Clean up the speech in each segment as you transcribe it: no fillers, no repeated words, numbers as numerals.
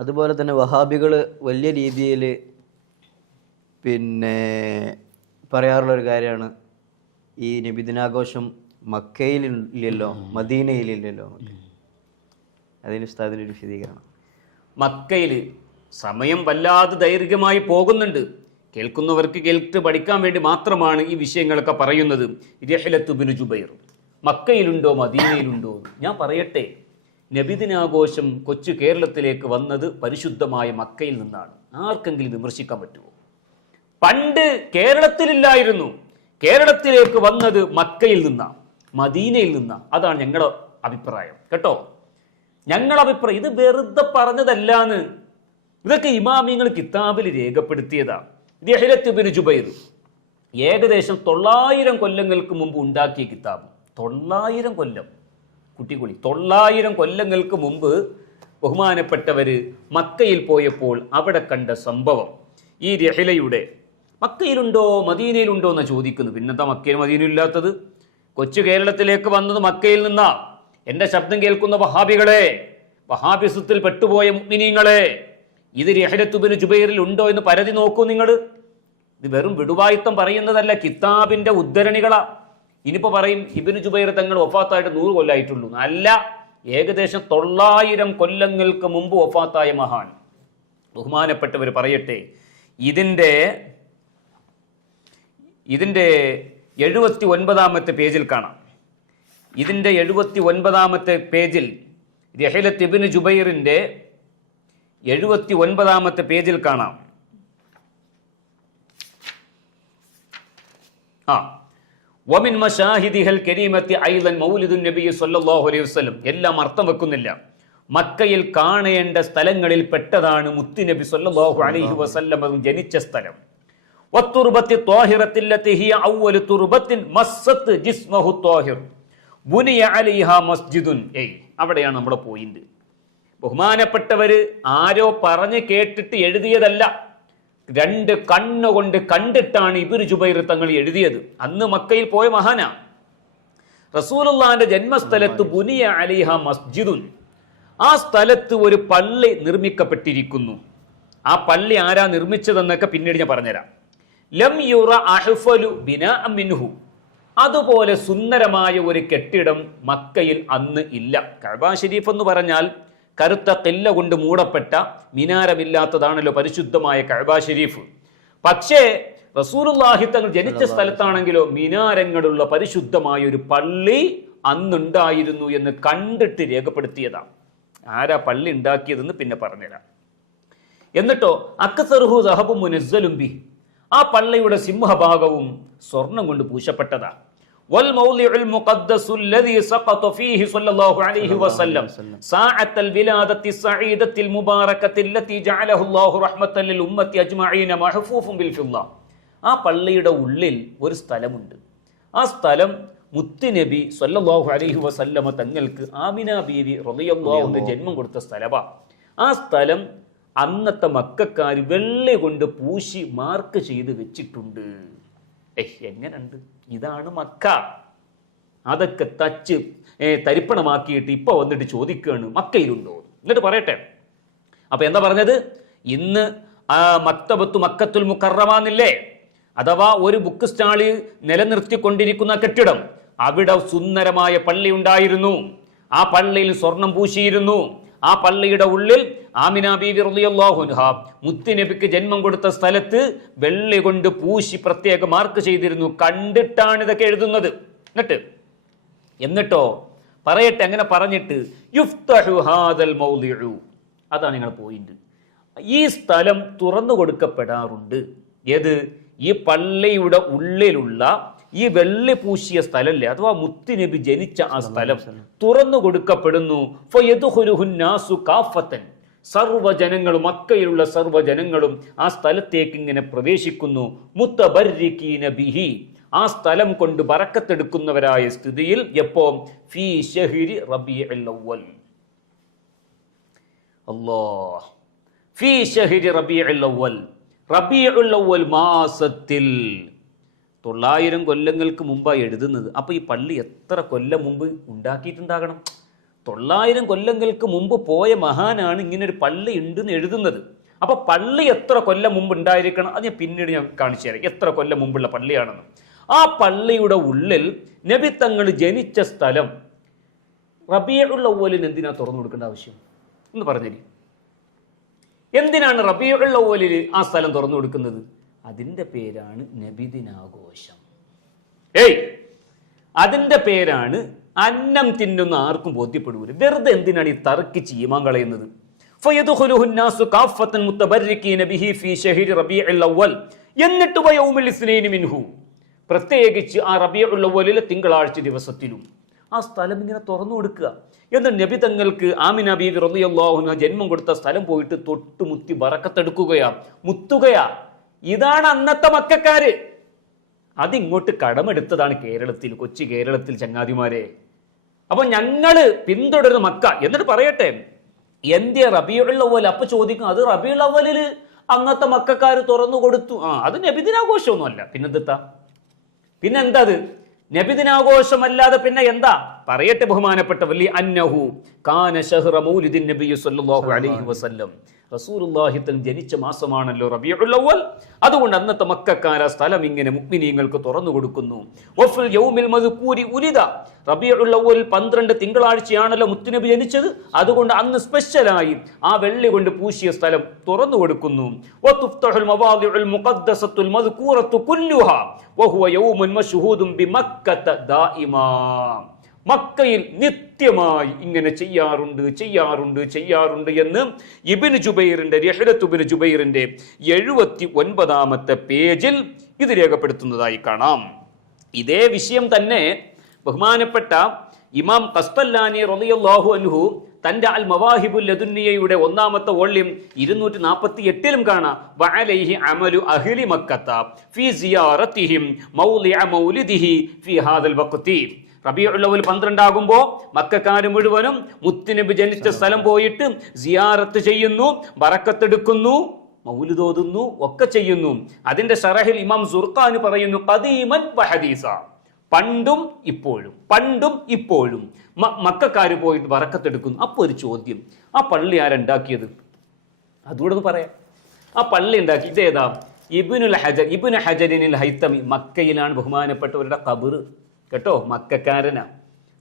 അതുപോലെ തന്നെ വഹാബികൾ വലിയ രീതിയിൽ പിന്നെ പറയാറുള്ളൊരു കാര്യമാണ് ഈ നബിദിനാഘോഷം മക്കയിലില്ലല്ലോ മദീനയിലില്ലല്ലോ. അതിന് ഉസ്താദിൻ്റെ ഒരു വിശദീകരണം. മക്കയിൽ സമയം വല്ലാതെ ദൈർഘ്യമായി പോകുന്നുണ്ട്. കേൾക്കുന്നവർക്ക് കേൾത്ത് പഠിക്കാൻ വേണ്ടി മാത്രമാണ് ഈ വിഷയങ്ങളൊക്കെ പറയുന്നത്. രഹ്ലത്ത് ബിൻ ജുബൈർ മക്കയിലുണ്ടോ മദീനയിലുണ്ടോ? ഞാൻ പറയട്ടെ, നബിദിനാഘോഷം കൊച്ചു കേരളത്തിലേക്ക് വന്നത് പരിശുദ്ധമായ മക്കയിൽ നിന്നാണ്. ആർക്കെങ്കിലും വിമർശിക്കാൻ പറ്റുമോ? പണ്ട് കേരളത്തിലില്ലായിരുന്നു, കേരളത്തിലേക്ക് വന്നത് മക്കയിൽ നിന്നാണ്, മദീനയിൽ നിന്നാണ്. അതാണ് ഞങ്ങളുടെ അഭിപ്രായം കേട്ടോ. ഞങ്ങളുടെ അഭിപ്രായം ഇത് വെറുതെ പറഞ്ഞതല്ലാന്ന്. ഇതൊക്കെ ഇമാമിങ്ങൾ കിതാബിൽ രേഖപ്പെടുത്തിയതാണ്. രഹ്ലത്ത് ബിൻ ജുബൈർ ഏകദേശം 900 കൊല്ലങ്ങൾക്ക് മുമ്പ് ഉണ്ടാക്കിയ കിതാബ്. 900 കൊല്ലം, കുട്ടിക്കുളി 900 കൊല്ലങ്ങൾക്ക് മുമ്പ് ബഹുമാനപ്പെട്ടവര് മക്കയിൽ പോയപ്പോൾ അവിടെ കണ്ട സംഭവം. ഈ രഹ്ലയുടെ മക്കയിലുണ്ടോ മദീനയിലുണ്ടോ എന്നാ ചോദിക്കുന്നു. പിന്നെന്താ മക്കയിൽ മദീനയും ഇല്ലാത്തത്? കൊച്ചു കേരളത്തിലേക്ക് വന്നത് മക്കയിൽ നിന്നാ. എന്റെ ശബ്ദം കേൾക്കുന്ന വഹാബികളെ, വഹാബിസത്തിൽ പെട്ടുപോയ മുഅ്മിനീങ്ങളെ, ഇത് രഹ്ലത്ത് ബിൻ ജുബൈറിൽ ഉണ്ടോ എന്ന് പരതി നോക്കൂ നിങ്ങൾ. ഇത് വെറും വിടുവായിത്തം പറയുന്നതല്ല, കിതാബിന്റെ ഉദ്ധരണികളാ. ഇനിയിപ്പോ പറയും ഇബ്നു ജുബൈർ തങ്ങൾ വഫാത്തായിട്ട് 100 കൊല്ലമായിട്ടുള്ളൂ. അല്ല, ഏകദേശം 900 കൊല്ലങ്ങൾക്ക് മുമ്പ് വഫാത്തായ മഹാൻ. ബഹുമാനപ്പെട്ടവർ പറയട്ടെ, ഇതിന്റെ 79ാമത്തെ പേജിൽ കാണാം. ഇതിന്റെ 79ാമത്തെ പേജിൽ രഹ്ലത്ത് ഇബ്നു ജുബൈറിന്റെ 79ാമത്തെ പേജിൽ കാണാം. വമിൻ മശാഹിദിഹൽ കരീമത്തി ഐളൻ മൗലിദുൻ നബി സല്ലല്ലാഹു അലൈഹി വസല്ലം. എല്ലാം അർത്ഥം വെക്കുന്നില്ല. മക്കയിൽ കാണേണ്ട സ്ഥലങ്ങളിൽ പെട്ടതാണ് മുത്തുനബി സല്ലല്ലാഹു അലൈഹി വസല്ലം ജനിച്ച സ്ഥലം. വത്തുർബത്തി ത്വാഹിറത്തില്ലത്തി ഹിയ അവ്വലു തുർബത്തിൻ മസ്സത്ത് ജിസ്മഹു ത്വാഹിർ ബുനിയ അലൈഹാ മസ്ജിദുൻ. അവിടെയാണ് നമ്മുടെ പോയിന്റ്. ബഹുമാനപ്പെട്ടവര് ആരോ പറഞ്ഞ് കേട്ടിട്ട് എഴുതിയതല്ല, 2 കണ്ണുകൊണ്ട് കണ്ടിട്ടാണ് ഇബ്നു ജുബൈർ തങ്ങൾ എഴുതിയത്. അന്ന് മക്കയിൽ പോയ മഹാനാ. റസൂലുള്ളാഹിന്റെ ജന്മസ്ഥലത്ത് ബുനിയ അലൈഹ മസ്ജിദുൻ, ആ സ്ഥലത്ത് ഒരു പള്ളി നിർമ്മിക്കപ്പെട്ടിരിക്കുന്നു. ആ പള്ളി ആരാ നിർമ്മിച്ചതെന്നൊക്കെ പിന്നീട് ഞാൻ പറഞ്ഞുതരാം. ലം യുറ അഹ്ഫലു ബിനാഅ മിൻഹു, അതുപോലെ സുന്ദരമായ ഒരു കെട്ടിടം മക്കയിൽ അന്ന് ഇല്ല. കഅബ ശരീഫ് എന്ന് പറഞ്ഞാൽ കറുത്ത ഖില്ല കൊണ്ട് മൂടപ്പെട്ട മിനാരമില്ലാത്തതാണല്ലോ പരിശുദ്ധമായ കഅബ ശരീഫ്. പക്ഷേ റസൂലുള്ളാഹി തങ്ങൾ ജനിച്ച സ്ഥലത്താണെങ്കിലോ മിനാരങ്ങളുള്ള പരിശുദ്ധമായ ഒരു പള്ളി അന്നുണ്ടായിരുന്നു എന്ന് കണ്ടിട്ട് രേഖപ്പെടുത്തിയതാണ്. ആരാ പള്ളി ഉണ്ടാക്കിയതെന്ന് പിന്നെ പറഞ്ഞുതരാം. എന്നിട്ടോ അക്സറുഹു ദഹബു മുനസ്സലും ബി, ആ പള്ളിയുടെ സിംഹഭാഗവും സ്വർണം കൊണ്ട് പൂശപ്പെട്ടതാ. വൽ മൗളിഉൽ മുഖദ്ദസുൽ ലദീ സഖത ഫീഹി സ്വല്ലല്ലാഹു അലൈഹി വസല്ലം സാഅത്തൽ വിലാദത്തി സഈദത്തിൽ മുബാറകത്തിൽ ലത്തി ജഅലഹു അല്ലാഹു റഹ്മത്തൻ ലിൽ ഉമ്മത്തി അജ്മഈന മഹ്ഫൂഫുൻ ബിൽ ഫിദ്ദ. ആ പള്ളിയുടെ ഉള്ളിൽ ഒരു സ്ഥലമുണ്ട്. ആ സ്ഥലം മുത്തുനബി സ്വല്ലല്ലാഹു അലൈഹി വസല്ലമ തങ്ങൾക്ക് ആമിന ബീവി റളിയല്ലാഹു അൻഹ ജന്മം കൊടുത്ത സ്ഥലമാണ്. ആ സ്ഥലം അന്നത്തെ മക്കക്കാർ വെള്ളി കൊണ്ട് പൂശി മാർക്ക് ചെയ്ത് വെച്ചിട്ടുണ്ട്. എങ്ങനുണ്ട്? ഇതാണ് മക്ക. അതൊക്കെ തച്ച് തരിപ്പണമാക്കിയിട്ട് ഇപ്പൊ വന്നിട്ട് ചോദിക്കുകയാണ് മക്കയിലുണ്ടോ. എന്നിട്ട് പറയട്ടെ, അപ്പൊ എന്താ പറഞ്ഞത്? ഇന്ന് മക്തബത്തു മക്കത്തുൽ മുക്കറമാന്നില്ലേ, അഥവാ ഒരു ബുക്ക് സ്റ്റാളിൽ നിലനിർത്തിക്കൊണ്ടിരിക്കുന്ന കെട്ടിടം, അവിടെ സുന്ദരമായ പള്ളി ഉണ്ടായിരുന്നു. ആ പള്ളിയിൽ സ്വർണം പൂശിയിരുന്നു. ആ പള്ളിയുടെ ഉള്ളിൽ ആമിന ബീവി റളിയല്ലാഹു അൻഹാ മുത്തുനബിക്ക് ജന്മം കൊടുത്ത സ്ഥലത്ത് വെള്ളി കൊണ്ട് പൂശി പ്രത്യേക മാർക്ക് ചെയ്തിരുന്നു. കണ്ടിട്ടാണ് ഇതൊക്കെ എഴുതുന്നത്. എന്നിട്ടോ പറയട്ടെ, അങ്ങനെ പറഞ്ഞിട്ട് യുഫ്തഹു ഹാദൽ മൗളിഉ, അതാണ് നിങ്ങളുടെ പോയിന്റ്. ഈ സ്ഥലം തുറന്നു കൊടുക്കപ്പെടാറുണ്ട്. ഏത്? ഈ പള്ളിയുടെ ഉള്ളിലുള്ള ഈ വെള്ളി പൂശിയ സ്ഥലല്ലേ, അഥവാ മുത്തുനബി ജനിച്ച ആ സ്ഥലം തുറന്നു കൊടുക്കപ്പെടുന്നു. ഫയദ്ഖുലുഹുന്നാസു കാഫത്തൻ, സർവ്വജനങ്ങളും, മക്കയിലുള്ള സർവ്വജനങ്ങളും ആ സ്ഥലത്തേക്ക് ഇങ്ങനെ പ്രവേശിക്കുന്നു. മുത്തബർരികീന ബിഹി, ആ സ്ഥലം കൊണ്ട് ബറക്കത്തെടുക്കുന്നവരായ സ്ഥിതിയിൽ. എപ്പോ? ഫീ ശഹ്രി റബീഉൽ അവ്വൽ. അല്ലാഹ്, ഫീ ശഹ്രി റബീഉൽ അവ്വൽ, റബീഉൽ അവ്വൽ മാസത്തിൽ. 900 കൊല്ലങ്ങൾക്ക് മുമ്പാണ് എഴുതുന്നത്. അപ്പൊ ഈ പള്ളി എത്ര കൊല്ലം മുമ്പ് ഉണ്ടാക്കിയിട്ടുണ്ടാകണം? 900 കൊല്ലങ്ങൾക്ക് മുമ്പ് പോയ മഹാനാണ് ഇങ്ങനെ ഒരു പള്ളി ഉണ്ടെന്ന് എഴുതുന്നത്. അപ്പൊ പള്ളി എത്ര കൊല്ലം മുമ്പ് ഉണ്ടായിരിക്കണം അത് പിന്നീട് ഞാൻ കാണിച്ചു തരാം, എത്ര കൊല്ലം മുമ്പുള്ള പള്ളിയാണെന്ന്. ആ പള്ളിയുടെ ഉള്ളിൽ നബി തങ്ങൾ ജനിച്ച സ്ഥലം റബീഉൽ അവ്വലിന് എന്തിനാ തുറന്നു കൊടുക്കേണ്ട ആവശ്യം എന്ന് പറഞ്ഞിരി. എന്തിനാണ് റബീഉൽ അവ്വലിൽ ആ സ്ഥലം തുറന്നു കൊടുക്കുന്നത്? അതിന്റെ പേരാണ് നബിദിനാഘോഷം. അതിന്റെ പേരാണ്. അന്നം തിന്നുന്ന ആർക്കും ബോധ്യപ്പെടൂല. വെറുതെ എന്തിനാണ് ഈ തർക്കിച്ച് ഈമാൻ കളയുന്നത്? എന്നിട്ട് പ്രത്യേകിച്ച് ആ റബീഉൽ അവ്വലിലെ തിങ്കളാഴ്ച ദിവസത്തിലും ആ സ്ഥലം ഇങ്ങനെ തുറന്നു കൊടുക്കുക. എന്നിട്ട് നബി തങ്ങൾക്ക് ആമിന ബീവി റളിയല്ലാഹു അൻഹ ജന്മം കൊടുത്ത സ്ഥലം പോയിട്ട് തൊട്ടുമുത്തി ബറക്കത്തെടുക്കുകയാ, മുത്തുകയാ. ഇതാണ് അന്നത്തെ മക്കക്കാര്. അതിങ്ങോട്ട് കടമെടുത്തതാണ് കേരളത്തിൽ, കൊച്ചി കേരളത്തിൽ ചങ്ങാതിമാരെ. അപ്പൊ ഞങ്ങള് പിന്തുടരുന്ന മക്ക. എന്നിട്ട് പറയട്ടെ, എന്തേ റബീഉൽ അവ്വൽ? അപ്പൊ ചോദിക്കും, അത് റബീഉൽ അവ്വലില് അന്നത്തെ മക്കക്കാര് തുറന്നു കൊടുത്തു. അത് നബിദിനാഘോഷമൊന്നുമല്ല. പിന്നെന്താ അത്? നബിദിനാഘോഷമല്ലാതെ പിന്നെ എന്താ? പറയട്ടെ ബഹുമാനപ്പെട്ട വലിയ അന്നഹു കാന ശഹ്റ മൗലിദിൻ നബി സല്ലല്ലാഹു അലൈഹി വസല്ലം. റസൂലുള്ളാഹി തൻ ജനിച്ച മാസമാണല്ലോ റബീഉൽ അവ്വൽ. അതുകൊണ്ട് അന്നത്തെ മക്കക്കാര സ്ഥലം ഇങ്ങനെ മുഅ്മിനീങ്ങൾക്ക് തുറന്നു കൊടുക്കുന്നു. വഫിൽ യൗമിൽ മദ്കൂരി ഉലിദ. റബീഉൽ അവ്വൽ 12 തിങ്കളാഴ്ചയാണല്ലോ മുത്തുനബി ജനിച്ചത്. അതുകൊണ്ട് അന്ന് സ്പെഷ്യലായി ആ വെള്ളി കൊണ്ട് പൂശിയ സ്ഥലം തുറന്നു കൊടുക്കുന്നു. വതുഫ്തഹുൽ മവാദിഉൽ മുഖദ്ദസത്തുൽ മദ്കൂറത്തു കുല്ലുഹാ വഹുവ യൗമുൻ മശ്ഹൂദുൻ ബിമക്കത ദായിമാ. മക്കയിൽ നിത്യമായി ഇങ്ങനെ ചെയ്യാറുണ്ട് എന്ന് ഇബ്നു ജുബൈറിന്റെ റിഹ്ലത്തു ഇബ്നു ജുബൈറിന്റെ 79ാമത്തെ പേജിൽ ഇത് രേഖപ്പെടുത്തുന്നതായി കാണാം. ഇതേ വിഷയം തന്നെ ബഹുമാനപ്പെട്ട ഇമാം ഖസ്തല്ലാനി റളിയല്ലാഹു അൻഹു തന്റെ അൽ മവാഹിബുൽ ലദുന്നിയയുടെ 1ാമത്തെ വോള്യം 248 കാണാം. വഅലൈഹി അമലു അഹ്ലി മക്കത്ത ഫീ സിയാറതിഹിം മൗളിഅ മൗലിദിഹി ഫീ ഹാദൽ വഖ്തി. റബീഉൽ അവ്വൽ 12 ആകുമ്പോ മക്കക്കാര് മുഴുവനും മുത്തുനബി ജനിച്ച സ്ഥലം പോയിട്ട് സിയാറത്ത് ചെയ്യുന്നു, ബറക്കത്തെടുക്കുന്നു, മൗലിദ് ഓതുന്നു, ഒക്കെ ചെയ്യുന്നു. അതിന്റെ ശറഹിൽ ഇമാം സുർഖാനി പറയുന്നു, ഖദീമൻ വഹദീസ. പണ്ടും ഇപ്പോഴും മക്കക്കാര് പോയിട്ട് ബറക്കത്തെടുക്കുന്നു. അപ്പൊ ഒരു ചോദ്യം, ആ പള്ളി ആരുണ്ടാക്കിയത്? അതുകൂടെ ഒന്ന് പറയാം. ആ പള്ളി ഉണ്ടാക്കി ഇതേതാ? ഇബ്നു ഹജറിനിൽ ഹൈത്തമി. മക്കയിലാണ് ബഹുമാനപ്പെട്ടവരുടെ ഖബർ കേട്ടോ. മക്കക്കാരനാ,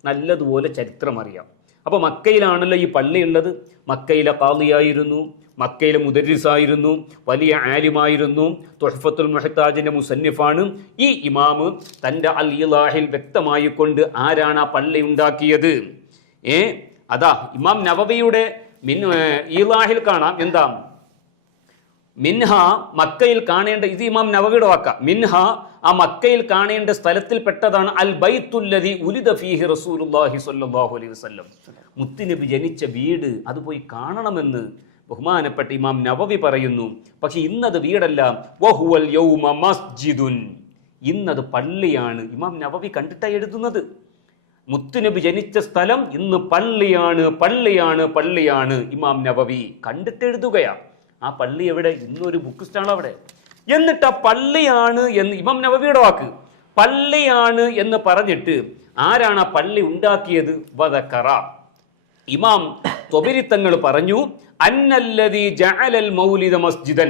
നല്ലതുപോലെ ചരിത്രം അറിയാം. അപ്പൊ മക്കയിലാണല്ലോ ഈ പള്ളി ഉള്ളത്. മക്കയിലെ ഖാദിയായിരുന്നു, മക്കയിലെ മുദരിസായിരുന്നു, വലിയ ആലിമായിരുന്നു, തുഹ്ഫത്തുൽ മുഹ്താജിന്റെ മുസന്നിഫാണ്. ഈ ഇമാമ് തന്റെ അൽ ഇലാഹിൽ വ്യക്തമായി കൊണ്ട് ആരാണ് ആ പള്ളി ഉണ്ടാക്കിയത്? അതാ ഇമാം നവവിയുടെ ഇലാഹിൽ കാണാം. എന്താ? മിൻഹ, മക്കയിൽ കാണേണ്ട, ഇത് ഇമാം നവവിയുടെ വാക്ക. മിൻഹ, ആ മക്കയിൽ കാണേണ്ട സ്ഥലത്തിൽ പെട്ടതാണ് അൽ ബൈത്തുല്ലദി ഉലിദ ഫീഹി റസൂലുള്ളാഹി സ്വല്ലല്ലാഹു അലൈഹി വസല്ലം. മുത്തുനബി ജനിച്ച വീട്, അത് പോയി കാണണമെന്ന് ബഹുമാനപ്പെട്ട ഇമാം നവവി പറയുന്നു. പക്ഷെ ഇന്നത് വീടല്ല. വഹുവൽ യൗമ മസ്ജിദുൻ. ഇന്നത് പള്ളിയാണ്. ഇമാം നവവി കണ്ടിട്ടാണ് എഴുതുന്നത്. മുത്തുനബി ജനിച്ച സ്ഥലം ഇന്ന് പള്ളിയാണ്. ഇമാം നവവി കണ്ടിട്ട് എഴുതുകയാ. ആ പള്ളി എവിടെ? ഇന്നൊരു ബുക്ക് സ്റ്റാൾ അവിടെ. എന്നിട്ട് ആ പള്ളിയാണ് എന്ന് ഇമാം നവവിയുടെ വാക്ക്, പള്ളിയാണ് എന്ന് പറഞ്ഞിട്ട് ആരാണ് ആ പള്ളി ഉണ്ടാക്കിയത്? വദക്കറ. ഇമാം ത്വബരി തങ്ങൾ പറഞ്ഞു, അന്നല്ലദീ ജഅലൽ മൗലിദ മസ്ജിദൻ.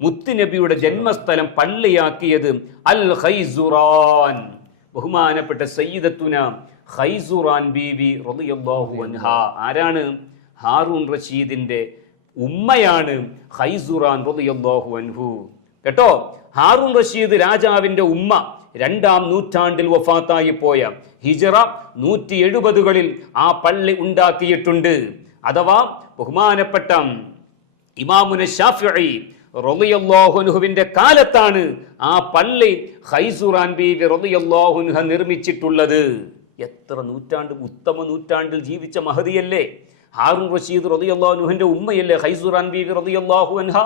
മുത്തുനബിയുടെ ജന്മസ്ഥലം പള്ളിയാക്കിയത് അൽ ഖൈസുറാൻ. ബഹുമാനപ്പെട്ട സയ്യിദത്തുന ഖൈസുറാൻ ബീവി റളിയല്ലാഹു അൻഹാ. ആരാണ്? ഹാറൂൻ റഷീദിന്റെ ഉമ്മയാണ് ഖൈസുറാൻ റളിയല്ലാഹു അൻഹു കേട്ടോ. ഹാറൂൻ റഷീദ് രാജാവിന്റെ ഉമ്മ 2ാം നൂറ്റാണ്ടിൽ വഫാത്തായി പോയ ഹിജ്റ 170കളിൽ ആ പള്ളി ഉണ്ടാക്കിയിട്ടുണ്ട്. അഥവാ ബഹുമാനപ്പെട്ട ഇമാമുന ശാഫിഈ റളിയല്ലാഹു അൻഹുവിന്റെ കാലത്താണ് ആ പള്ളി ഖൈസുറാൻ ബീവി റളിയല്ലാഹു അൻഹ നിർമ്മിച്ചിട്ടുള്ളത്. എത്ര നൂറ്റാണ്ട്, ഉത്തമ നൂറ്റാണ്ടിൽ ജീവിച്ച മഹദിയല്ലേ ഹാറൂൻ റഷീദ് റളിയല്ലാഹു അൻഹുവിന്റെ ഉമ്മയല്ലേ ഖൈസുറാൻ ബീവി റളിയല്ലാഹു അൻഹ.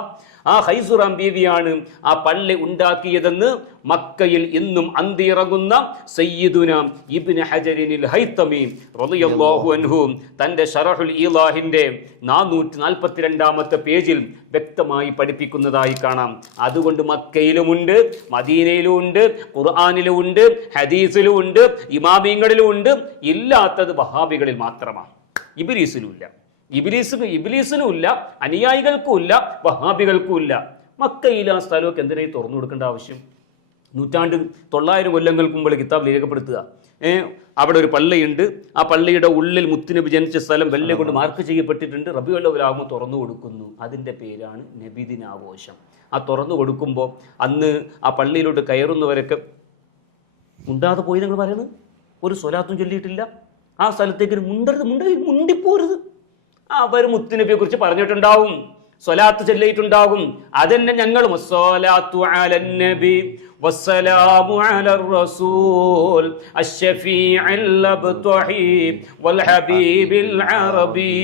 ആ ഖൈസുറാൻ ബീവിയാണ് ആ പള്ളി ഉണ്ടാക്കിയതെന്ന് മക്കയിൽ ഇന്നും അന്തിയിറങ്ങുന്ന സയ്യിദുന ഇബ്നു ഹജറിനിൽ ഹൈത്തമി റളിയല്ലാഹു അൻഹു തന്റെ ശറഹുൽ ഇലാഹിന്റെ 442ാമത്തെ പേജിൽ വ്യക്തമായി പഠിപ്പിക്കുന്നതായി കാണാം. അതുകൊണ്ട് മക്കയിലുമുണ്ട്, മദീനയിലുമുണ്ട്, ഖുർആനിലുമുണ്ട്, ഹദീസിലുമുണ്ട്, ഇമാമിങ്ങളിലുമുണ്ട്. ഇല്ലാത്തത് വഹാബികളിൽ മാത്രമാണ്. ഇബ്ലീസിനുമില്ല. ഇബ്ലീസിനുമില്ല, അനുയായികൾക്കും ഇല്ല, വഹാബികൾക്കും ഇല്ല. മക്കയിൽ ആ സ്ഥലമൊക്കെ എന്തിനായി തുറന്നു കൊടുക്കേണ്ട ആവശ്യം? 900 കൊല്ലങ്ങൾക്ക് മുമ്പ് കിതാബ് രേഖപ്പെടുത്തുക. അവിടെ ഒരു പള്ളിയുണ്ട്, ആ പള്ളിയുടെ ഉള്ളിൽ മുത്തുനബി ജനിച്ച സ്ഥലം വെള്ളെ കൊണ്ട് മാർക്ക് ചെയ്യപ്പെട്ടിട്ടുണ്ട്. റബീഉൽ അവ്വലാകുമ്പോൾ തുറന്നു കൊടുക്കുന്നു. അതിൻ്റെ പേരാണ് നബിദിനാഘോഷം. ആ തുറന്നു കൊടുക്കുമ്പോൾ അന്ന് ആ പള്ളിയിലോട്ട് കയറുന്നവരൊക്കെ മുണ്ടാതെ പോയി നിങ്ങൾ പറയുന്നത്, ഒരു സ്വലാത്തും ചൊല്ലിയിട്ടില്ല, ആ സ്ഥലത്തേക്ക് മുണ്ടിപ്പോരുത്. അവർ മുത്തുനബിയെ കുറിച്ച് പറഞ്ഞിട്ടുണ്ടാവും, സ്വലാത്ത് ചൊല്ലിയിട്ടുണ്ടാകും. അതന്നെ ഞങ്ങളും വസ്സലാത്തു അലൻ നബി വസ്സലാമു അലർ റസൂൽ അശ്ശഫീഉൽ അബ്തഹി വൽ ഹബീബിൽ അറബി.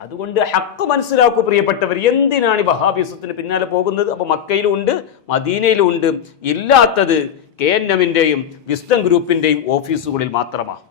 അതുകൊണ്ട് ഹക്ക് മനസ്സിലാക്കൂ പ്രിയപ്പെട്ടവർ. എന്തിനാണ് ഈ വഹാബിസത്തിന് പിന്നാലെ പോകുന്നത്? അപ്പൊ മക്കയിലും ഉണ്ട്, മദീനയിലും ഉണ്ട്. ഇല്ലാത്തത് KNM-ന്റെയും വിസ്ഡം ഗ്രൂപ്പിന്റെയും ഓഫീസുകളിൽ മാത്രമാണ്.